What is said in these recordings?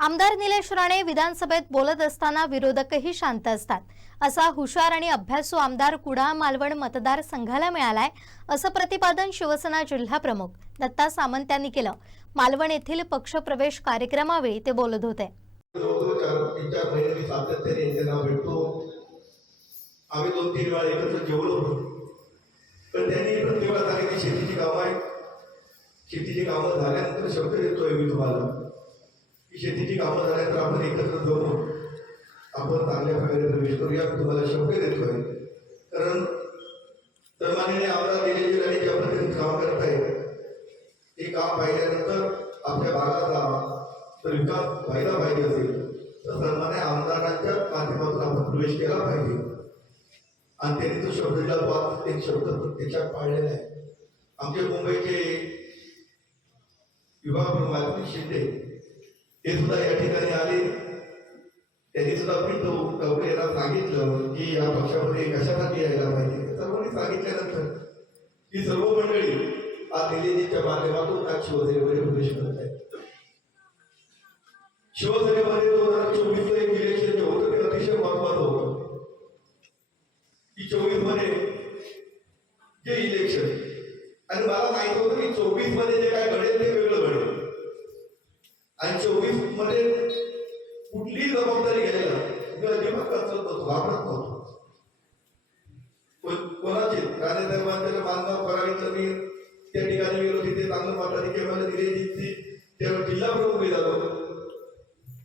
आमदार निलेश राणे विधानसभेत बोलत असताना विरोधकही शांत असतात. असा हुशार आणि अभ्यासू आमदार कुडाळ मालवण मतदारसंघाला मिळालाय असं प्रतिपादन शिवसेना जिल्हा प्रमुख दत्ता सामंत यांनी केलं. मालवण येथील पक्षप्रवेश कार्यक्रमावेळी ते बोलत होते. आम्ही दोन तीन वेळा एकत्र जेवलो पण त्यांनी प्रत्येक वेळा सांगितली शेतीची कामं आहेत. शेतीची कामं झाल्यानंतर शब्द देतोय मी तुम्हाला. शेतीची कामं झाल्यानंतर आपण एकत्र जाऊन आपण चांगल्या प्रकारे प्रवेश करूया. तुम्हाला शब्द देतोय कारण सन्माननीय आमदार दिलेली आणि ज्या पद्धतीने काम करत आहे ते काम पाहिल्यानंतर आपल्या भागाचा तर विकास व्हायला पाहिजे असेल तर सन्मान्य आमदारांच्या माध्यमातून आपण प्रवेश केला पाहिजे. आणि त्यांनी तो शब्द दिला तो एक ते शब्द त्याच्यात पाळलेला आहे. आमचे मुंबईचे विभाग प्रमुख शिंदे हे सुद्धा या ठिकाणी आले. त्यांनी सुद्धा पिंटू कवडे यांना सांगितलं की या पक्षामध्ये कशासाठी यायला पाहिजे. सर्वांनी सांगितल्यानंतर ही सर्व मंडळी आज निलेजीच्या माध्यमातून आज शिवसेनेमध्ये प्रवेश करत आहेत. शिवसेनेमध्ये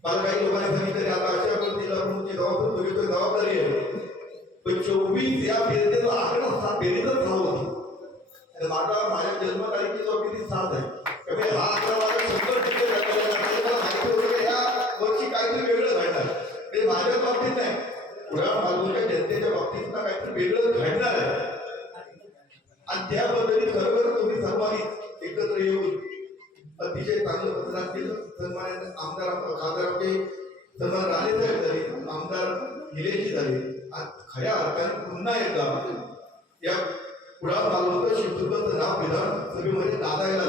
मला काही लोकांनी सांगितलं आता अशा पद्धतीला तुमची प्रमुखची जबाबदारी तुम्ही तो जबाबदारी आहे. पण चोवीस या फेरीचा आकडा सात फेरीचा सहा होती. आणि माझा माझ्या जन्मतारीखी जो किती सात आहे. कमी हा आकडा माझा शंभर टक्के माहिती होतं या वर्षी काहीतरी वेगळं घडणार. ते माझ्या बाबतीत नाही. पुढ्या मालवणच्या जनतेच्या बाबतीत ना काहीतरी वेगळं घडणार आहे. आणि त्या पद्धतीने खरोखर तुम्ही सर्वांनी एकत्र येऊन अतिशय चांगलं मतदान केलं. सन्मान्य आमदार खासदार आमचे सन्मान राणे साहेब झाले आमदार निलेशजी झाले. खऱ्या अर्थाने पुन्हा एकदा या कुडा मालवत शिवसुखाचं नाव विधान सभेमध्ये दादायला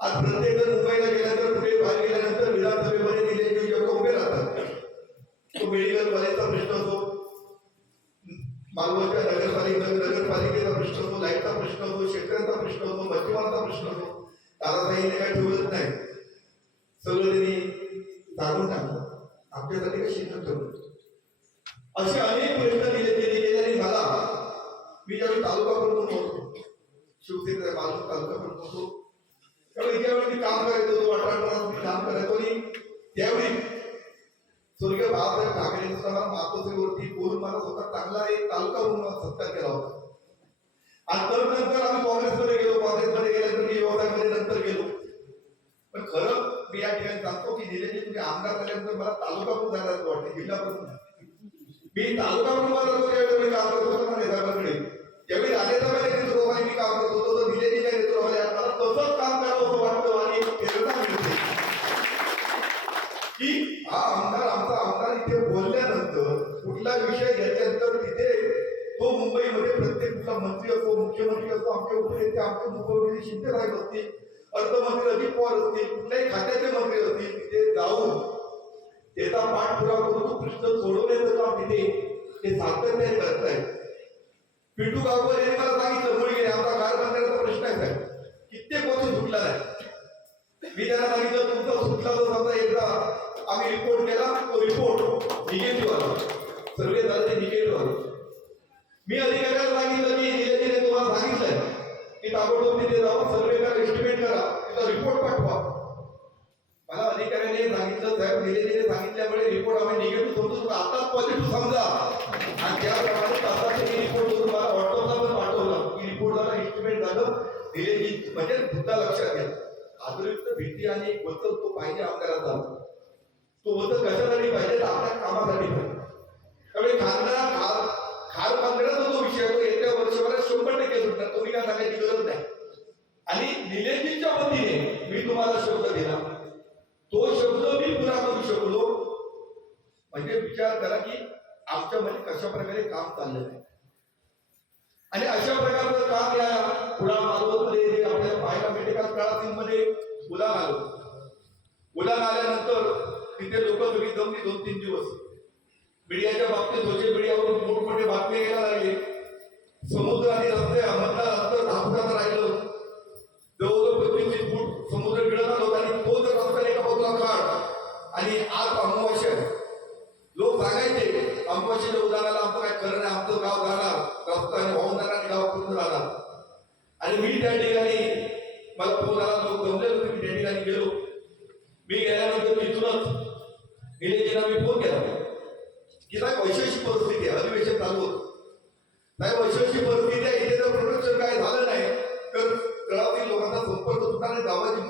आज प्रत्येक जण मुंबईला गेल्यानंतर कुठे बाहेर गेल्यानंतर विधानसभेमध्ये निलेशजी लोक उभे राहतात तो मेडिकल कॉलेजचा प्रश्न असो मालवणच्या नगरपालिका नगरपालिकेचा प्रश्न असतो लाईटचा प्रश्न असतो शेतकऱ्यांचा प्रश्न असतो मच्छीमारांचा प्रश्न असतो दादासाहेबने काय ठेवलंच नाही सगळं त्यांनी सांगून टाकलं आपल्यासाठी कशी ठेवलं असे अनेक प्रश्न दिले त्यांनी केले आणि मला मी ज्यावेळी तालुका प्रमुख होतो शिवसेनेचा मालूम तालुका प्रमुख होतो त्यावेळी ज्यावेळी मी काम करायचो होतो अठरा अठरा मी त्यावेळी स्वर्गीय बाबासाहेब ठाकरे यांचा मातोश्रीवरती बोलून मला स्वतः चांगला एक तालुका म्हणून सत्कार केला होता. आणि तर नंतर आम्ही काँग्रेसमध्ये गेलो. काँग्रेसमध्ये गेल्यानंतर मी व्यवसायामध्ये नंतर गेलो. पण खरं मी या ठिकाणी सांगतो की निलेजी तुम्ही आमदार झाल्यानंतर मला तालुका पण झाला असं वाटतं जिल्हा प्रमुख मी तालुका प्रमुखाला जो मुख्यमंत्री आमचे उपनेते आमचे मुख्यमंत्री शिंदे साहेब असतील अर्थमंत्री अजित पवार असतील कुठल्याही खात्याचे मंत्री असतील तिथे जाऊन त्याचा पाठपुरावा करून तो प्रश्न सोडवण्याचं काम तिथे ते सातत्याने करत करतायत पिंटू गावकर यांनी मला सांगितलं मुळी गेले आमचा कारखान्याचा प्रश्न आहे साहेब. कित्येक वर्ष सुटला नाही. मी त्यांना सांगितलं तुमचा सुटला तो समजा एकदा आम्ही रिपोर्ट केला तो रिपोर्ट निगेटिव्ह आला. सर्वे झाले ते निगेटिव्ह आले. मी अधिकाऱ्याला सांगितलं की निलेजीने तुम्हाला सांगितलंय. की ताबडतोब तिथे जाऊन सर्वे करा एस्टिमेट करा त्याचा रिपोर्ट पाठवा. मला अधिकाऱ्याने सांगितलं साहेब निलेजीने सांगितल्यामुळे रिपोर्ट आम्ही निगेटिव्ह होतो समजतो आताच पॉझिटिव्ह समजा. आणि त्याप्रमाणे आता ते रिपोर्ट होतो मला व्हॉट्सअपला पण पाठवला. की रिपोर्ट झाला एस्टिमेट झालं. दिलेली म्हणजे मुद्दा लक्षात घ्या. अतिरिक्त भीती आणि एक वचन तो पाहिजे आमदाराचा तो वचन कशासाठी पाहिजे? तर आपल्या कामासाठी पाहिजे. त्यामुळे खासदार खार खार बांधण्याचा जो विषय तो येत्या वर्षभरात शंभर टक्के सुटणार. तुम्ही काय सांगायची गरज नाही. आणि निलेजीच्या वतीने मी तुम्हाला शब्द दिला. तो शब्द मी पुरा करू शकलो. म्हणजे विचार करा की आमच्यामध्ये कशा प्रकारे काम चाललेलं आहे आणि अशा प्रकारचं काम या पुढा मालवतमध्ये जे आपल्याला पाहायला मिळते का काळातील मध्ये उदाहरण आलं. उलान आल्यानंतर तिथे लोक सगळी जमली दोन तीन दिवस मीडियाच्या बाबतीत सोशल मीडियावरून मोठमोठे बातम्या यायला लागले. समुद्र आणि रस्ते मधला रस्ता धापसात राहिलं. जवळजवळ पंचवीस फूट समुद्र मिळत होता आणि तो जर रस्ता एका बाजूला काढ आणि आज अमावास्या लोक सांगायचे अमावास्याच्या उदाहरणाला आमचं काय खरं नाही आमचं गाव जाणार रस्ता आणि वाहून जाणार आणि गाव पूर्ण राहणार आणि मी त्या ठिकाणी मला फोन आला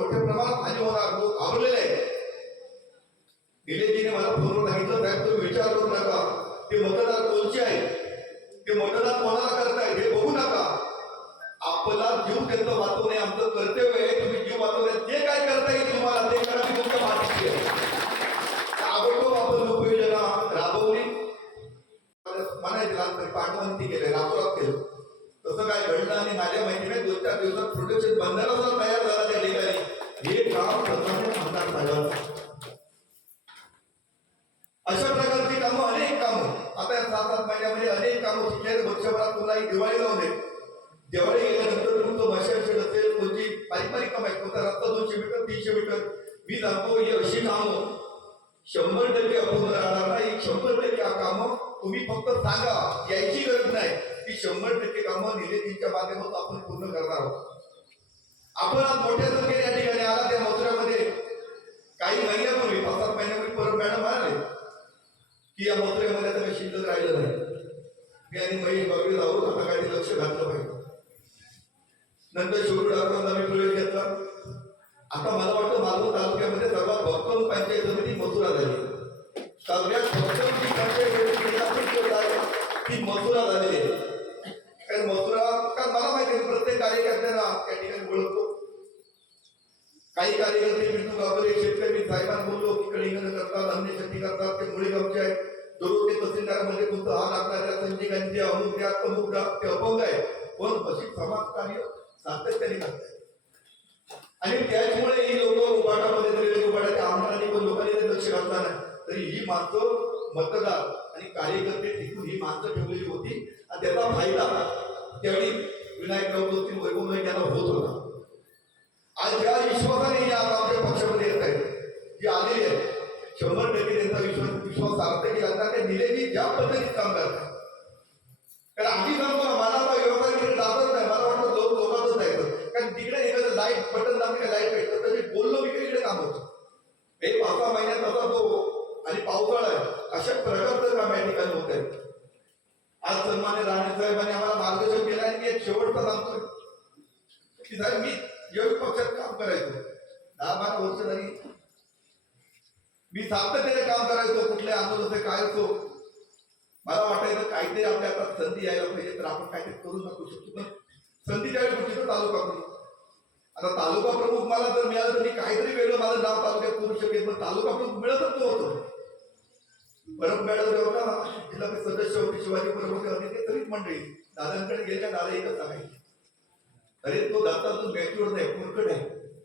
मोठ्या प्रमाणात हानी होणार लोक घाबरलेले आहेत. दिलेजीने मला फोनवर सांगितलं साहेब तुम्ही विचार करू नका. ते मतदार कोणचे आहेत? ते मतदान कोणाला करताय हे बघू नका. आपला जीव त्यांचं वाचवणे आमचं कर्तव्य आहे. तुम्ही जीव वाचवण्यात जे काय करता येईल तुम्हाला ते करा. मी तुमच्या पाठीशी आहे. ताबडतोब आपण उपयोजना राबवली. म्हणायचे लहानपणी पाठवंती केले रातोरात केलं. तसं काय घडलं आणि माझ्या माहितीने दोन चार दिवसात प्रोटेक्शन बंधारा तयार झाला आमदार अशा प्रकारची कामं अनेक कामं. आता या सात सात महिन्यामध्ये अनेक कामं शिकले वर्षभरात तुलाही दिवाळी लावून दिवाळी गेल्यानंतर तुमचं भाषण शेड असेल कोणती बारीक काम कामं आहेत. कोणता रस्ता दोनशे मीटर तीनशे मीटर मी दाखव ही अशी कामं. शंभर टक्के अपूर्ण राहणार नाही. शंभर टक्के कामं तुम्ही फक्त सांगा. यायची गरज नाही. की शंभर टक्के कामं निलेजींच्या माध्यमातून आपण पूर्ण करणार आहोत. आपण आज मोठ्या संख्येने या ठिकाणी आला त्या मथुऱ्यामध्ये. काही महिन्यापूर्वी पाच सात महिन्यापूर्वी परत मॅडम म्हणाले की या मथुऱ्यामध्ये आता काही शिल्लक राहिलं नाही मी आणि महेश बाबी जाऊन आता काही लक्ष घातलं पाहिजे. नंतर शेवटी डॉक्टरांचा मी प्रवेश घेतला. आता त्यांचे अनुग्रह अनुग्रह ते अपंग आहे. पण अशी समाज कार्य सातत्याने करत आणि त्याचमुळे ही लोक उपाटामध्ये जरी उपाटाच्या आमदारांनी पण लोकांनी लक्ष घातला नाही तरी ही माणसं मतदार आणि कार्यकर्ते टिकून ही माणसं ठेवलेली होती. आणि त्याचा फायदा त्यावेळी विनायक राऊत वैभव नाईक यांना होत होता. आज ज्या विश्वासाने या आज आमच्या पक्षामध्ये येत आहेत जी आलेली आहेत शंभर टक्के त्यांचा विश्वास विश्वास सार्थ केला. त्या दिलेली ज्या पद्धतीत काम करतात की साहेब मी योग पक्षात काम करायचो. दहा बारा वर्ष झाली मी सातत्याने काम करायचो कुठले आंदोलनाचे काय असो मला वाटायचं काहीतरी आपल्या आता संधी यायला पाहिजे तर आपण काहीतरी करू नको शकतो. पण संधी ज्यावेळी कुठे तर तालुका प्रमुख. आता तालुका प्रमुख मला जर मिळालं तर मी काहीतरी वेगळं माझं नाव तालुक्यात करू शकेल पण तालुका प्रमुख मिळतच नव्हतं परत मॅडम जेव्हा का जिल्हा सदस्य होते शिवाजी प्रमुख होते ते तरीच मंडळी. दादांकडे गेल्या दादा एकच सांगायचे अरे तो दाता तू मॅच्युअर नाही कोरकड आहे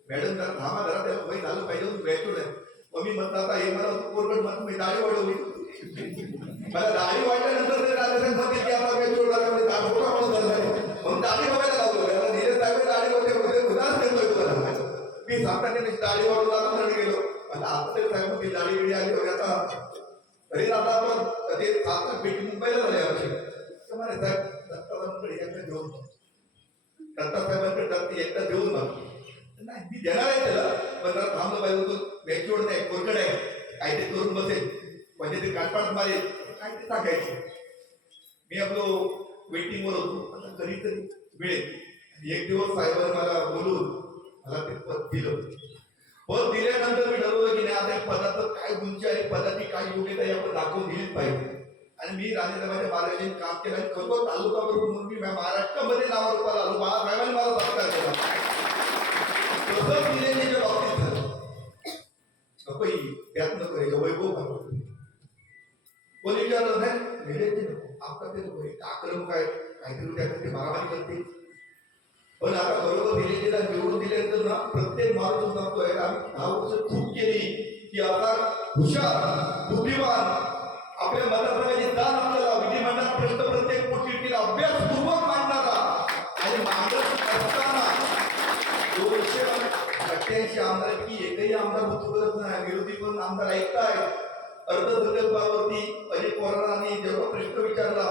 मॅडम जरा थांबा जरा त्याला वय झालं पाहिजे तू मॅच्युअर आहे मग मी म्हणत आता हे मला कोरकड म्हणून मी दाढी वाढवली. मला दाढी वाढल्यानंतर ते दादा सांगतात की आपला मॅच्युअर झाला म्हणजे दाढ मोठा माणूस झाला मग दाढी बघायला लावतो याला धीरे साहेब दाढी होते म्हणजे उदास देतोय तुला मी सांगताना मी दाढी वाढवला दादा गेलो. आणि आता ते साहेब ती दाढी बिडी आली वगैरे आता. अरे दादा आपण ते आता बीट मुंबईला झाले आमचे तर म्हणे साहेब दत्तासाहेबांकडे एकदा घेऊन जा. दत्तासाहेबांकडे दत्त एकदा देऊन मागतो. नाही मी देणार आहे त्याला पण जरा थांबलं पाहिजे तो मॅच्युअर नाही कोरकड आहे. काय ते करून बसेल म्हणजे ते काटपाट मारेल काय ते टाकायचे मी आपलो वेटिंगवर होतो. आता कधीतरी वेळेत एक दिवस साहेबांनी मला बोलून मला ते पद दिलं. पद दिल्यानंतर मी ठरवलं की नाही आता पदाचं काय गुंची आहे पदाची काय योग्यता आहे आपण दाखवून दिलीच पाहिजे. आणि मी राणेसाहेबांच्या मार्गदर्शन काम केलं. आणि खरोखर तालुका प्रमुख म्हणून मी महाराष्ट्रामध्ये नावारूपाला आलो बाळासाहेबांनी मला सत्कार केला. तसंच निलेजीच्या बाबतीत झालं नको ही त्यात नको हे वैभव नको कोणी विचारलं नाही निलेजी नको? आपला ते नको हे आक्रमक आहे. काहीतरी त्यासाठी मारामारी करते पण आता बरोबर निलेजीला निवडून दिल्यानंतर ना प्रत्येक माणूस सांगतोय आम्ही दहा वर्ष खूप केली की आता हुशार बुद्धिमान आपल्या मतदाराची अठ्ठ्याऐंशी आमदार की एकही आमदार होतो करत नाही विरोधी पण आमदार ऐकताय अर्थसंकल्पावरती अजित पवारांनी जेव्हा प्रश्न विचारला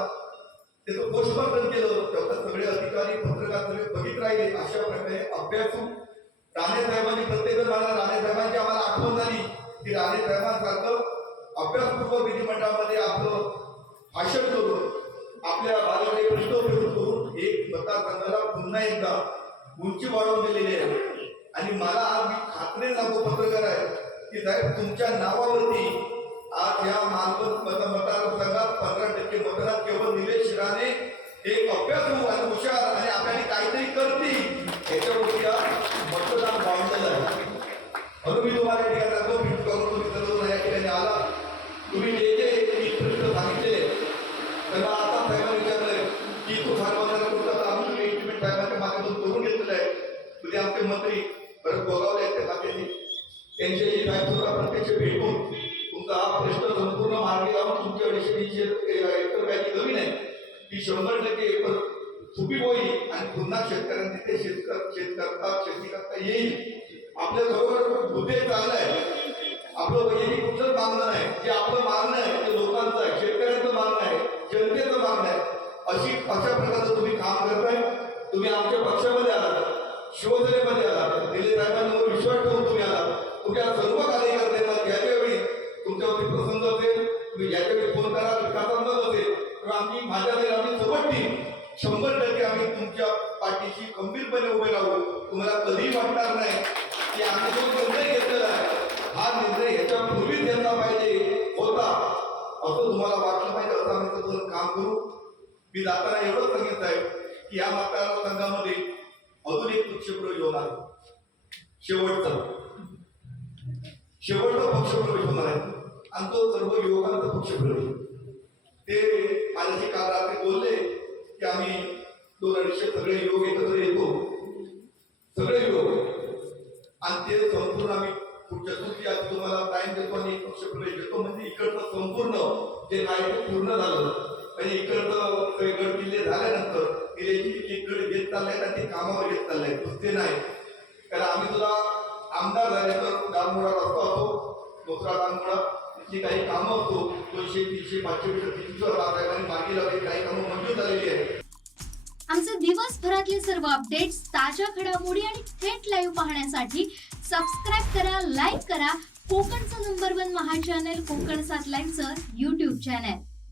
त्याचं पोस्टमार्टम केलं तेव्हा सगळे अधिकारी पत्रकार सगळे बघित राहिले. अशा प्रकारे अभ्यासू राणे साहेबांनी प्रत्येक मला राणे साहेबांची आम्हाला आठवण झाली की राणे साहेबांसारखं अभ्यासपूर्व विधिमंडळामध्ये आपलं भाषण करून आपल्या भागाचे प्रश्न उपयोग करून एक मतदारसंघाला पुन्हा एकदा उंची वाढवून दिलेली आहे. आणि मला आज मी खात्री सांगतो पत्रकार आहे की साहेब तुमच्या नावावरती आज या मालवण मतदारसंघात पंधरा टक्के मतदान केवळ निलेश राणे एक अभ्यासू आणि हुशार आणि आपल्याला काहीतरी करतील याच्यावरती आज मतदान बांधलेलं आहे. म्हणून मी तुम्हाला या ठिकाणी सांगतो मी करून तुम्ही सर्व या ठिकाणी आला. तुम्ही करता शेती करता येईल. आपल्या बरोबर मुद्दे चांगला आहे आपलं वैयक्तिक कुठलंच मागणं नाही? जे आपलं मागणं आहे ते लोकांचं आहे शेतकऱ्यांचं मागणं आहे जनतेचं मागणं आहे. अशी अशा प्रकारचं तुम्ही काम करताय. तुम्ही आमच्या पक्षामध्ये आलात शिवसेनेमध्ये आलात दिलीप साहेबांवर विश्वास ठेवून तुम्ही आलात. तुमच्या सर्व कार्यकर्त्यांना ज्याच्यावेळी तुमच्यावरती प्रसंग असेल तुम्ही ज्याच्यावेळी फोन करा विकासात्मक असेल. किंवा आम्ही माझ्या आम्ही सोबत टीम शंभर टक्के आम्ही तुमच्या पाठीशी खंबीरपणे उभे राहू. तुम्हाला कधीही वाटणार नाही की आम्ही जो निर्णय घेतलेला आहे हा निर्णय ह्याच्यापूर्वीच घेतला पाहिजे. होता. असं तुम्हाला वाटलं पाहिजे असं आम्ही सगळं काम करू. मी जाताना एवढंच सांगितलं आहे की या मतदारसंघामध्ये अजून एक पक्षप्रवेश होणार आहे. शेवटचा. शेवटचा पक्षप्रवेश होणार आहे. आणि तो सर्व युवकांचा पक्षप्रवेश. ते माझ्याशी काल रात्री बोलले की आम्ही दोन अडीचशे सगळे योग एकत्र येतो. सगळे योग आणि ते संपूर्ण आम्ही पुढच्या सुट्टी आज तुम्हाला टाइम देतो आणि एक पक्षप्रवेश देतो. म्हणजे इकडचं संपूर्ण जे काय पूर्ण झालं. म्हणजे इकडचं काही गड किल्ले झाल्यानंतर किल्ल्याची एक गड घेत चालले आणि ते कामावर घेत चालले नुसते नाही. कारण आम्ही तुला आमदार झाल्यानंतर दानमुळा रस्ता असतो दुसरा दानमुळा जी काही कामं होतो दोनशे तीनशे पाचशे मीटर तिथं साहेबांनी मागे लावली काही कामं मंजूर झालेली आहेत. आमचे दिवसभरातले सर्व अपडेट्स ताज्या घडामोडी आणि थेट लाईव्ह पाहण्यासाठी सबस्क्राईब करा लाईक करा. कोकणचं number one Maha channel Kokan सात लाईनचं युट्यूब चॅनल